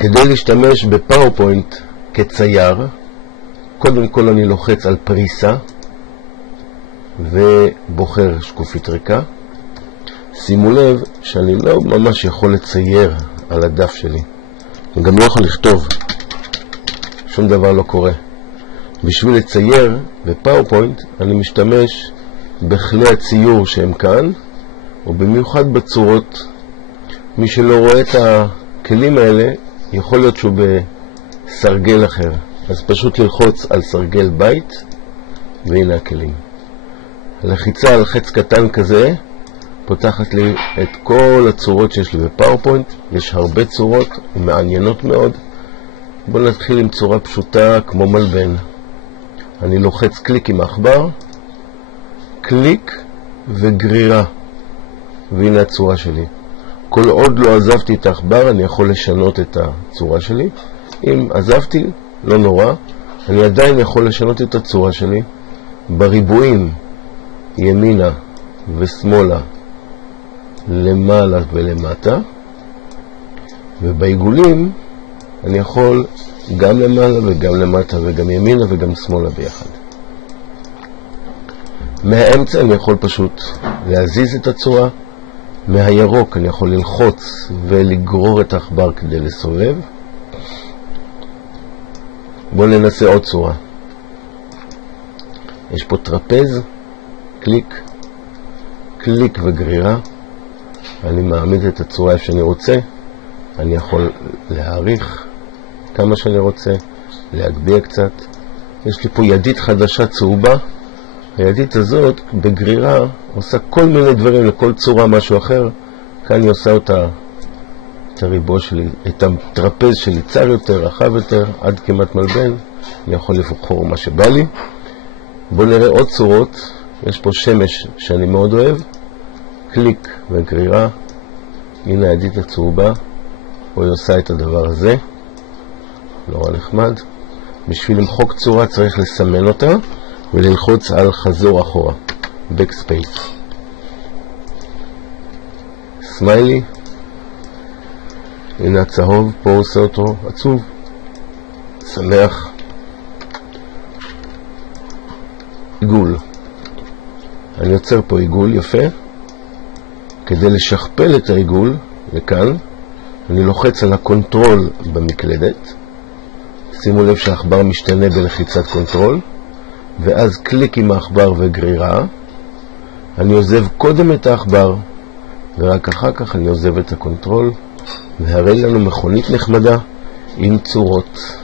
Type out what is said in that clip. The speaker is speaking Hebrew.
כדי להשתמש בפאורפוינט כצייר, קודם כל אני לוחץ על פריסה ובוחר שקופית ריקה. שימו לב שאני לא ממש יכול לצייר על הדף שלי, אני גם לא יכול לכתוב, שום דבר לא קורה. בשביל לצייר בפאורפוינט אני משתמש בכלי הציור שהם כאן, ובמיוחד בצורות. מי שלא רואה את הכלים האלה יכול להיות שהוא בסרגל אחר, אז פשוט ללחוץ על סרגל בית והנה הכלים. הלחיצה על חץ קטן כזה פותחת לי את כל הצורות שיש לי בפאורפוינט. יש הרבה צורות ומעניינות מאוד. בואו נתחיל עם צורה פשוטה כמו מלבן. אני לוחץ קליק עם העכבר, קליק וגרירה, והנה הצורה שלי. כל עוד לא עזבתי את העכבר אני יכול לשנות את הצורה שלי. אם עזבתי לא נורא, אני עדיין יכול לשנות את הצורה שלי. בריבועים ימינה ושמאלה, למעלה ולמטה, ובעיגולים אני יכול גם למעלה וגם למטה וגם ימינה וגם שמאלה ביחד. מהאמצע אני יכול פשוט להזיז את הצורה. מהירוק אני יכול ללחוץ ולגרור את העכבר כדי לסובב. בואו ננסה עוד צורה. יש פה טרפז, קליק, קליק וגרירה. אני מעמיד את הצורה איפה שאני רוצה. אני יכול להאריך כמה שאני רוצה, להגביה קצת. יש לי פה ידית חדשה צהובה. הידית הזאת בגרירה עושה כל מיני דברים, לכל צורה משהו אחר. כאן היא עושה אותה, את הריבוע שלי, את הטרפז שלי צר יותר, רחב יותר, עד כמעט מלבן. אני יכול לבחור מה שבא לי. בואו נראה עוד צורות. יש פה שמש שאני מאוד אוהב. קליק וגרירה. הנה הידית הצהובה. פה היא עושה את הדבר הזה. נורא נחמד. בשביל למחוק צורה צריך לסמן אותה וללחוץ על חזור אחורה, Backspace. סמיילי, הנה הצהוב, פה עושה אותו עצוב, שמח. עיגול, אני יוצר פה עיגול יפה. כדי לשכפל את העיגול לכאן אני לוחץ על הקונטרול במקלדת. שימו לב שהעכבר משתנה בלחיצת קונטרול, ואז קליק עם העכבר וגרירה. אני עוזב קודם את העכבר ורק אחר כך אני עוזב את הקונטרול, והרי לנו מכונית נחמדה עם צורות.